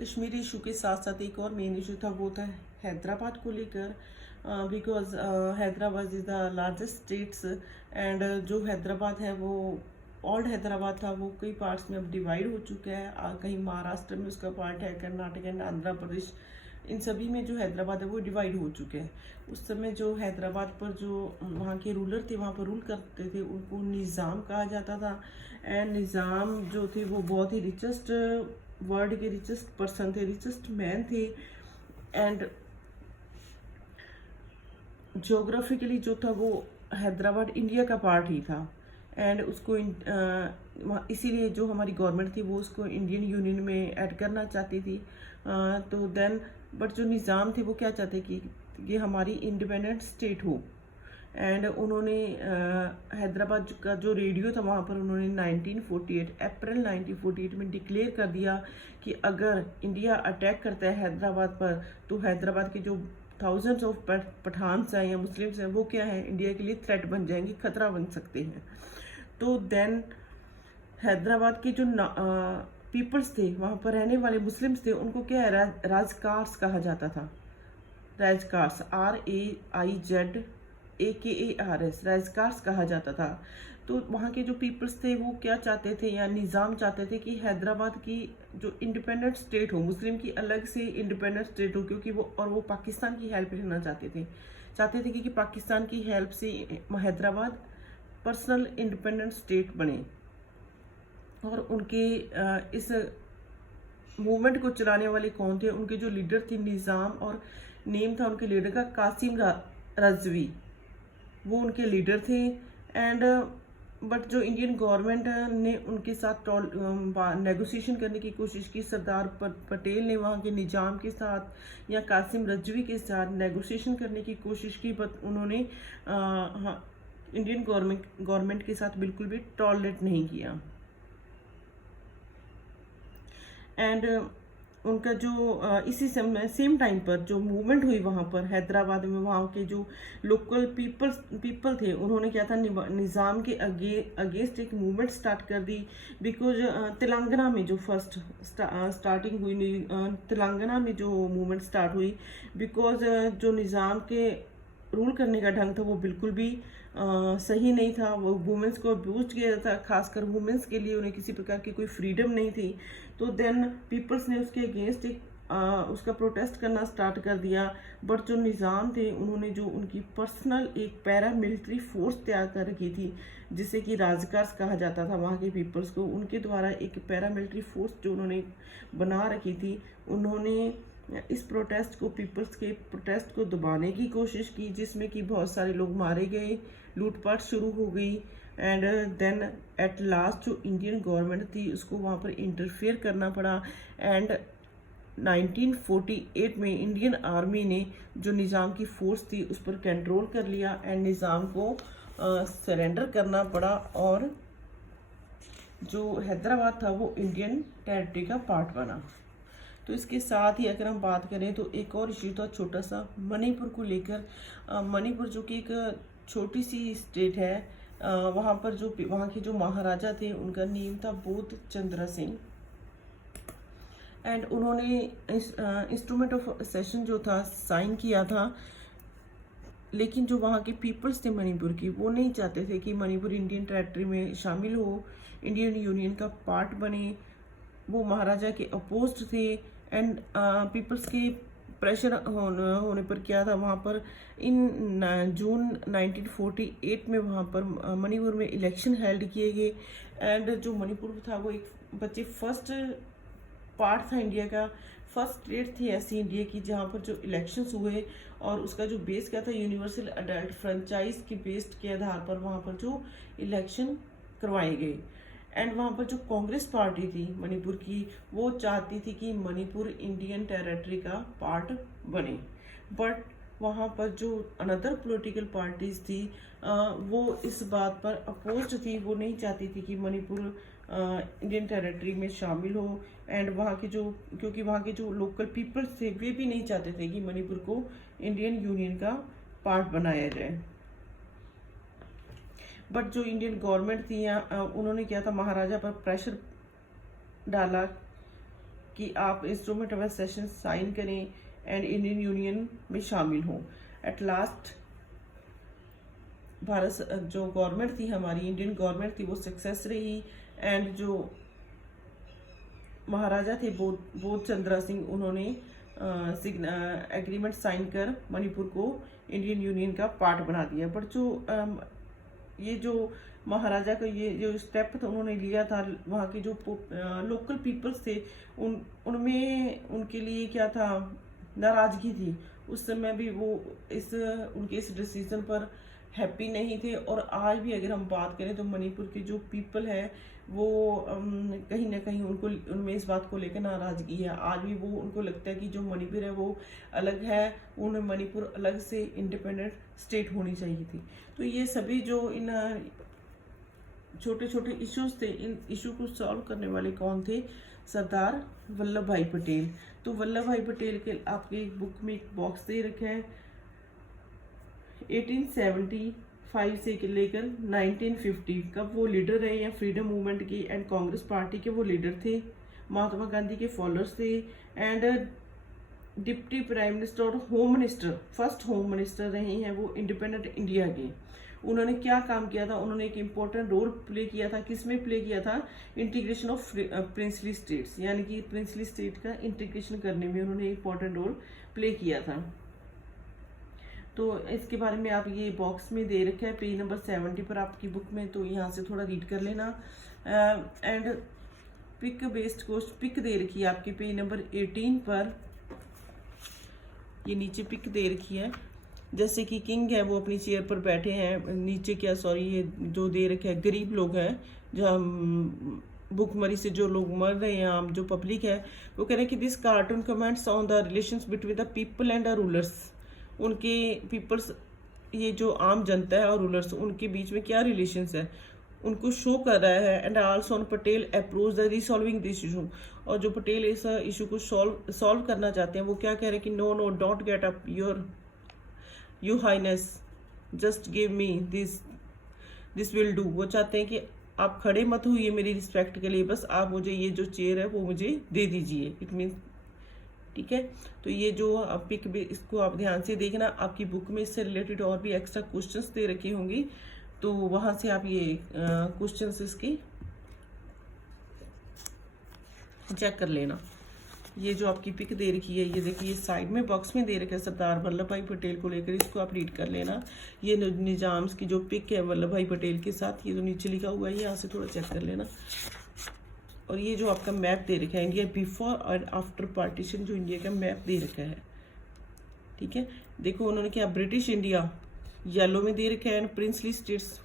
Kashmir issue के साथ साथ एक और मेन इशू था, वो था हैदराबाद को लेकर। Because Hyderabad is the largest states and जो हैदराबाद है वो ओल्ड हैदराबाद था, वो कई पार्ट्स में अब डिवाइड हो चुका है। कहीं महाराष्ट्र में उसका पार्ट है, कर्नाटक एंड आंध्र प्रदेश, इन सभी में जो हैदराबाद है वो डिवाइड हो चुके हैं। उस समय जो हैदराबाद पर जो वहाँ के रूलर थे, वहाँ पर रूल करते थे, उनको निज़ाम कहा जाता था। एंड निज़ाम जो थे वो बहुत ही रिचेस्ट, वर्ल्ड के रिचेस्ट पर्सन थे, रिचेस्ट मैन थे। एंड ज्योग्राफिकली जो था वो हैदराबाद इंडिया का पार्ट ही था। एंड उसको इसीलिए जो हमारी गवर्नमेंट थी वो उसको इंडियन यूनियन में ऐड करना चाहती थी। तो देन बट जो निज़ाम थे वो क्या चाहते कि ये हमारी इंडिपेंडेंट स्टेट हो। एंड उन्होंने हैदराबाद का जो रेडियो था वहाँ पर उन्होंने 1948 अप्रैल 1948 में डिक्लेयर कर दिया कि अगर इंडिया अटैक करता है हैदराबाद पर, तो हैदराबाद के जो थाउजेंड्स ऑफ पठान्स हैं या मुस्लिम्स हैं, वो क्या है, इंडिया के लिए थ्रेट बन जाएंगे, खतरा बन सकते हैं। तो देन हैदराबाद के जो पीपल्स थे, वहाँ पर रहने वाले मुस्लिम्स थे, उनको क्या है, राजकार्स कहा जाता था। राजकार्स, RAIZAKARS, राजकार्स कहा जाता था। तो वहाँ के जो पीपल्स थे वो क्या चाहते थे, या निज़ाम चाहते थे कि हैदराबाद की जो इंडिपेंडेंट स्टेट हो, मुस्लिम की अलग से इंडिपेंडेंट स्टेट हो, क्योंकि वो पाकिस्तान की हेल्प लेना चाहते थे कि पाकिस्तान की हेल्प से हैदराबाद पर्सनल इंडिपेंडेंट स्टेट बने। और उनके इस मूवमेंट को चलाने वाले कौन थे, उनके जो लीडर थे निज़ाम, और नेम था उनके लीडर का कासिम रजवी, वो उनके लीडर थे। एंड बट जो इंडियन गवर्नमेंट ने उनके साथ नेगोशिएशन करने की कोशिश की, सरदार पटेल ने वहाँ के निज़ाम के साथ या कासिम रजवी के साथ नेगोशिएशन करने की कोशिश की, बट उन्होंने इंडियन गवर्नमेंट के साथ बिल्कुल भी टॉलरेट नहीं किया। एंड उनका जो इसी समय सेम टाइम पर जो मूवमेंट हुई वहाँ पर हैदराबाद में, वहाँ के जो लोकल पीपल थे, उन्होंने क्या था, निज़ाम के अगेंस्ट एक मूवमेंट स्टार्ट कर दी। बिकॉज तेलंगाना में जो फर्स्ट स्टार्टिंग हुई, तेलंगाना में जो मूवमेंट स्टार्ट हुई, बिकॉज जो निज़ाम के रूल करने का ढंग था वो बिल्कुल भी सही नहीं था। वो वुमेंस को अब्यूज किया जाता, खासकर वुमेंस के लिए उन्हें किसी प्रकार की कोई फ्रीडम नहीं थी। तो देन पीपल्स ने उसके अगेंस्ट एक उसका प्रोटेस्ट करना स्टार्ट कर दिया। बट जो निज़ाम थे, उन्होंने जो उनकी पर्सनल एक पैरा मिलिट्री फोर्स तैयार कर रखी थी, जिसे कि राजकार्स कहा जाता था वहाँ के पीपल्स को, उनके द्वारा एक पैरा मिलिट्री फोर्स जो उन्होंने बना रखी थी, उन्होंने इस प्रोटेस्ट को, पीपल्स के प्रोटेस्ट को दबाने की कोशिश की, जिसमें कि बहुत सारे लोग मारे गए, लूटपाट शुरू हो गई। एंड देन एट लास्ट जो इंडियन गवर्नमेंट थी उसको वहाँ पर इंटरफेयर करना पड़ा। एंड 1948 में इंडियन आर्मी ने जो निज़ाम की फोर्स थी उस पर कंट्रोल कर लिया, एंड निज़ाम को सरेंडर करना पड़ा, और जो हैदराबाद था वो इंडियन टेरिटरी का पार्ट बना। तो इसके साथ ही अगर हम बात करें तो एक और इशू था छोटा सा मणिपुर को लेकर। मणिपुर जो कि एक छोटी सी स्टेट है, वहाँ पर जो वहाँ के जो महाराजा थे उनका नेम था बोध चंद्र सिंह। एंड उन्होंने इंस्ट्रूमेंट ऑफ सेशन जो था साइन किया था, लेकिन जो वहाँ के पीपल्स थे मणिपुर की, वो नहीं चाहते थे कि मणिपुर इंडियन टेरिटरी में शामिल हो, इंडियन यूनियन का पार्ट बने। वो महाराजा के अपोज्ड थे। एंड पीपल्स के प्रेशर होने पर क्या था, वहाँ पर इन जून 1948 में वहाँ पर मणिपुर में इलेक्शन हेल्ड किए गए। एंड जो मणिपुर था वो एक बच्चे फर्स्ट पार्ट था इंडिया का, फर्स्ट स्टेट थी ऐसी इंडिया की जहाँ पर जो इलेक्शंस हुए, और उसका जो बेस क्या था, यूनिवर्सल अडल्ट फ्रेंचाइज के बेस्ड के आधार पर वहाँ पर जो इलेक्शन करवाए गए। एंड वहाँ पर जो कांग्रेस पार्टी थी मणिपुर की, वो चाहती थी कि मणिपुर इंडियन टेरिटरी का पार्ट बने। बट वहाँ पर जो अनदर पॉलिटिकल पार्टीज थी, वो इस बात पर अपोज्ड थी, वो नहीं चाहती थी कि मणिपुर इंडियन टेरिटरी में शामिल हो। एंड वहाँ के जो, क्योंकि वहाँ के जो लोकल पीपल्स थे वे भी नहीं चाहते थे कि मणिपुर को इंडियन यूनियन का पार्ट बनाया जाए। बट जो इंडियन गवर्नमेंट थी, उन्होंने क्या था, महाराजा पर प्रेशर डाला कि आप इंस्ट्रूमेंट ऑफ सेशन साइन करें एंड इंडियन यूनियन में शामिल हों। एट लास्ट भारत जो गवर्नमेंट थी, हमारी इंडियन गवर्नमेंट थी, वो सक्सेस रही एंड जो महाराजा थे बोध चंद्रा सिंह, उन्होंने एग्रीमेंट साइन कर मणिपुर को इंडियन यूनियन का पार्ट बना दिया। बट जो ये जो महाराजा का ये जो स्टेप था उन्होंने लिया था, वहाँ के जो लोकल पीपल्स थे उनमें उनके लिए क्या था, नाराजगी थी। उस समय भी वो उनके इस डिसीजन पर हैप्पी नहीं थे। और आज भी अगर हम बात करें तो मणिपुर के जो पीपल है वो कहीं ना कहीं उनमें इस बात को लेकर नाराजगी है। आज भी वो उनको लगता है कि जो मणिपुर है वो अलग है, उन्हें मणिपुर अलग से इंडिपेंडेंट स्टेट होनी चाहिए थी। तो ये सभी जो इन छोटे छोटे इश्यूज थे, इन इशू को सॉल्व करने वाले कौन थे? सरदार वल्लभ भाई पटेल। तो वल्लभ भाई पटेल के आपके बुक में एक बॉक्स दे रखा है। 1875 से लेकर 1950 कब वो लीडर रहे या फ्रीडम मूवमेंट की एंड कांग्रेस पार्टी के वो लीडर थे, महात्मा गांधी के फॉलोअर्स थे एंड डिप्टी प्राइम मिनिस्टर और home minister, first home minister रहे हैं वो इंडिपेंडेंट इंडिया के। उन्होंने क्या काम किया था? उन्होंने एक इम्पोर्टेंट रोल प्ले किया था। किसमें प्ले किया था? इंटीग्रेशन ऑफ प्रिंसली स्टेट्स, यानी कि प्रिंसली स्टेट का इंटीग्रेशन करने में उन्होंने इम्पोर्टेंट रोल प्ले किया था। तो इसके बारे में आप ये बॉक्स में दे रखा है पेज नंबर 70 पर आपकी बुक में, तो यहाँ से थोड़ा रीड कर लेना। And pic based question pic दे रखी है आपके पेज नंबर 18 पर, ये नीचे पिक दे रखी है। जैसे कि किंग है वो अपनी चेयर पर बैठे हैं, नीचे क्या सॉरी ये जो दे रखे हैं गरीब लोग हैं, जो भूखमरी से जो लोग मर रहे हैं, आम जो पब्लिक है, वो कह रहे हैं कि this cartoon comments on the relations between the people and the rulers. उनके पीपल्स, ये जो आम जनता है और रूलर्स, उनके बीच में क्या रिलेशंस है उनको शो कर रहा है। And also on Patel approach the resolving this issue, और जो पटेल इस इशू को सॉल्व करना चाहते हैं वो क्या कह रहे हैं कि no no don't get up you highness, just give me this will do. वो चाहते हैं कि आप खड़े मत होइए मेरी रिस्पेक्ट के लिए, बस आप मुझे ये जो चेयर है वो मुझे दे दीजिए। इट मीन्स ठीक है। तो ये जो पिक भी इसको आप ध्यान से देखना, आपकी बुक में इससे रिलेटेड और भी एक्स्ट्रा क्वेश्चंस दे रखी होंगी, तो वहां से आप ये क्वेश्चंस इसकी चेक कर लेना। ये जो आपकी पिक दे रखी है, ये देखिए साइड में बॉक्स में दे रखा है सरदार वल्लभ भाई पटेल को लेकर, इसको आप रीड कर लेना। ये निजाम्स की जो पिक है वल्लभ भाई पटेल के साथ, ये जो नीचे लिखा हुआ है यहाँ से थोड़ा चेक कर लेना। और ये जो आपका मैप दे रखा है इंडिया बिफोर और आफ्टर पार्टीशन, जो इंडिया का मैप दे रखा है, ठीक है। देखो उन्होंने क्या, ब्रिटिश इंडिया येलो में दे रखा है एंड प्रिंसली स्टेट्स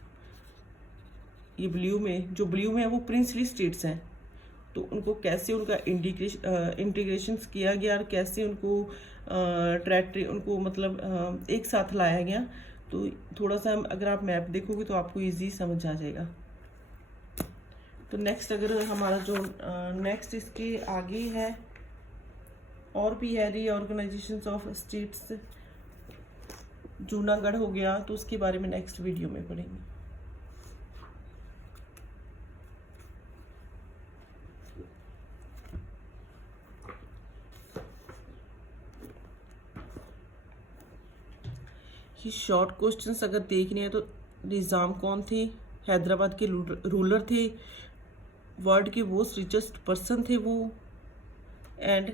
ये ब्लू में, जो ब्लू में है वो प्रिंसली स्टेट्स हैं। तो उनको कैसे उनका इंटीग्रेशन किया गया और कैसे उनको उनको मतलब एक साथ लाया गया, तो थोड़ा सा अगर आप मैप देखोगे तो आपको इजी समझ आ जाएगा। तो नेक्स्ट अगर हमारा जो नेक्स्ट इसके आगे है और भी है रीऑर्गेनाइजेशन ऑफ स्टेट्स, जूनागढ़ हो गया, तो उसके बारे में नेक्स्ट वीडियो में पढ़ेंगे। ये शॉर्ट क्वेश्चंस अगर देखने हैं तो निज़ाम कौन थे? हैदराबाद के रूलर थे, वर्ल्ड के मोस्ट रिचेस्ट पर्सन थे वो, एंड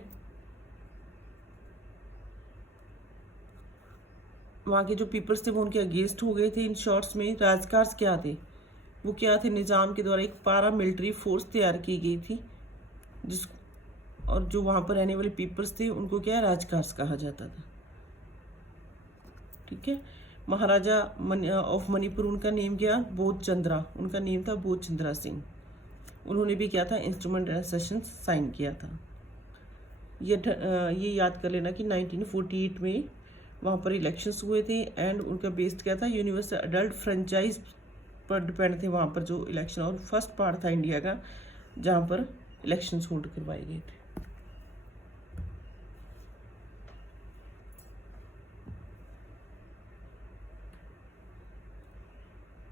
वहाँ के जो पीपल्स थे वो उनके अगेंस्ट हो गए थे। इन शॉर्ट्स में राजकाज क्या थे? वो क्या थे? निज़ाम के द्वारा एक पारा मिलिट्री फोर्स तैयार की गई थी जिस, और जो वहाँ पर रहने वाले पीपल्स थे उनको क्या राजकाज कहा जाता था, ठीक है। महाराजा ऑफ मणिपुर, उनका नेम क्या? बोध चंद्रा, उनका नेम था बोध चंद्रा सिंह। उन्होंने भी क्या था? इंस्ट्रूमेंट सेशन साइन किया था। ये याद कर लेना कि 1948 में वहाँ पर इलेक्शंस हुए थे एंड उनका बेस्ड क्या था? यूनिवर्सल अडल्ट फ्रेंचाइज पर डिपेंड थे वहाँ पर जो इलेक्शन, और फर्स्ट पार्ट था इंडिया का जहाँ पर इलेक्शंस होल्ड करवाए गए थे।